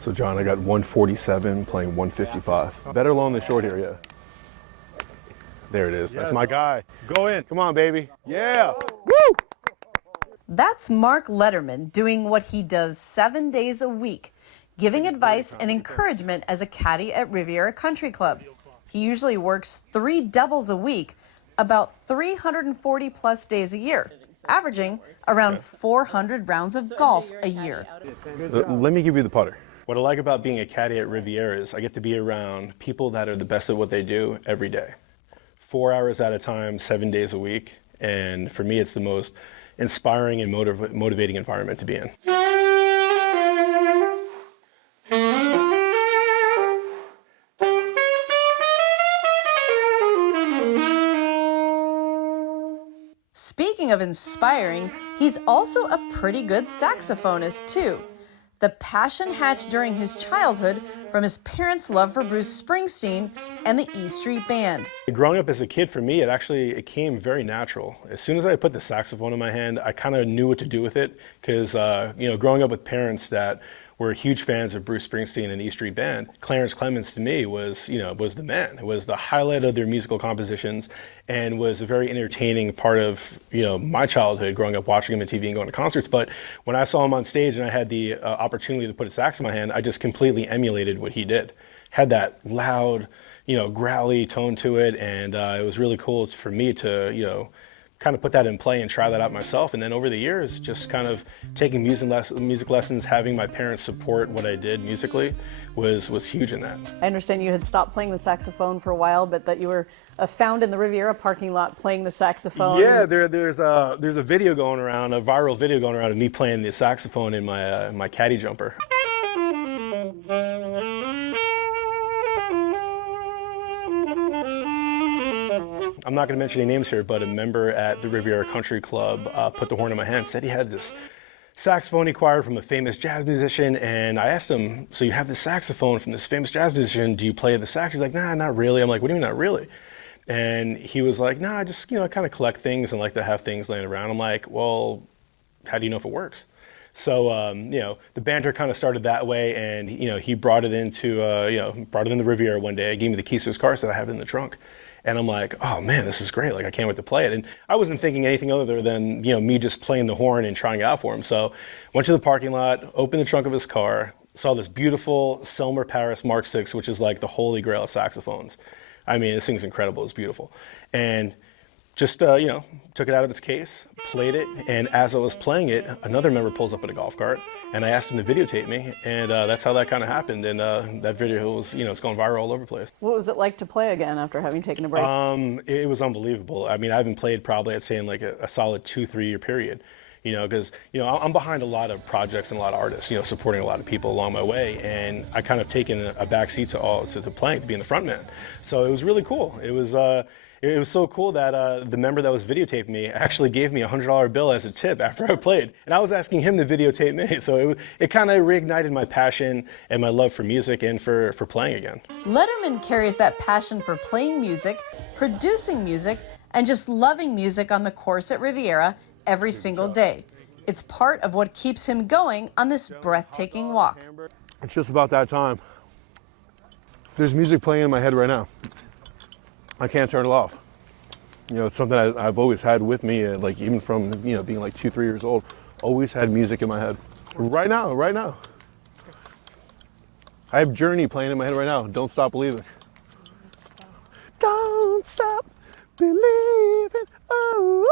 So John, I got 147 playing 155. Better long than short here, yeah. There it is. That's my guy. Go in. Come on, baby. Yeah. Woo! That's Mark Lederman doing what he does 7 days a week, giving advice and encouragement as a caddy at Riviera Country Club. He usually works 3 doubles a week, about 340 plus days a year, averaging around 400 rounds of golf a year. Let me give you the putter. What I like about being a caddy at Riviera is I get to be around people that are the best at what they do every day. 4 hours at a time, 7 days a week. And for me, it's the most inspiring and motivating environment to be in. Speaking of inspiring, he's also a pretty good saxophonist too. The passion hatched during his childhood from his parents' love for Bruce Springsteen and the E Street Band. Growing up as a kid, for me, it came very natural. As soon as I put the saxophone in my hand, I kind of knew what to do with it because, growing up with parents that were huge fans of Bruce Springsteen and E Street Band, Clarence Clemens to me was the man. It was the highlight of their musical compositions and was a very entertaining part of, my childhood, growing up watching him on TV and going to concerts. But when I saw him on stage and I had the opportunity to put a sax in my hand, I just completely emulated what he did. Had that loud, growly tone to it, and it was really cool for me to, kind of put that in play and try that out myself. And then over the years, just kind of taking music lessons, having my parents support what I did musically was huge in that. I understand you had stopped playing the saxophone for a while, but that you were found in the Riviera parking lot playing the saxophone. Yeah, there's a video going around, a viral video going around of me playing the saxophone in my Caddy jumper. I'm not going to mention any names here, but a member at the Riviera Country Club put the horn in my hand, said he had this saxophone he acquired from a famous jazz musician, and I asked him, so you have this saxophone from this famous jazz musician, do you play the sax? He's like, nah, not really. I'm like, what do you mean not really? And he was like, nah, I just, I kind of collect things and like to have things laying around. I'm like, well, how do you know if it works? So, the banter kind of started that way, and, he brought it into the Riviera one day. He gave me the keys to his car, said I have it in the trunk. And I'm like, oh man, this is great. Like, I can't wait to play it. And I wasn't thinking anything other than, me just playing the horn and trying it out for him. So went to the parking lot, opened the trunk of his car, saw this beautiful Selmer Paris Mark VI, which is like the holy grail of saxophones. I mean, this thing's incredible. It's beautiful. And just, took it out of its case, played it, and as I was playing it, another member pulls up in a golf cart, and I asked him to videotape me, and that's how that kind of happened. And that video was, it's going viral all over the place. What was it like to play again after having taken a break? It was unbelievable. I mean, I haven't played probably, I'd say, in like a solid 2-3 year period. Because, I'm behind a lot of projects and a lot of artists, supporting a lot of people along my way. And I kind of taken a back seat to playing, to being the front man. So it was really cool. It was so cool that the member that was videotaping me actually gave me a $100 bill as a tip after I played. And I was asking him to videotape me. So it kind of reignited my passion and my love for music and for playing again. Lederman carries that passion for playing music, producing music, and just loving music on the course at Riviera every single day. It's part of what keeps him going on this breathtaking walk. It's just about that time. There's music playing in my head right now. I can't turn it off. It's something I've always had with me, like even from, being like 2-3 years old, always had music in my head. Right now. I have Journey playing in my head right now. Don't Stop Believing. Don't stop believing. Oh.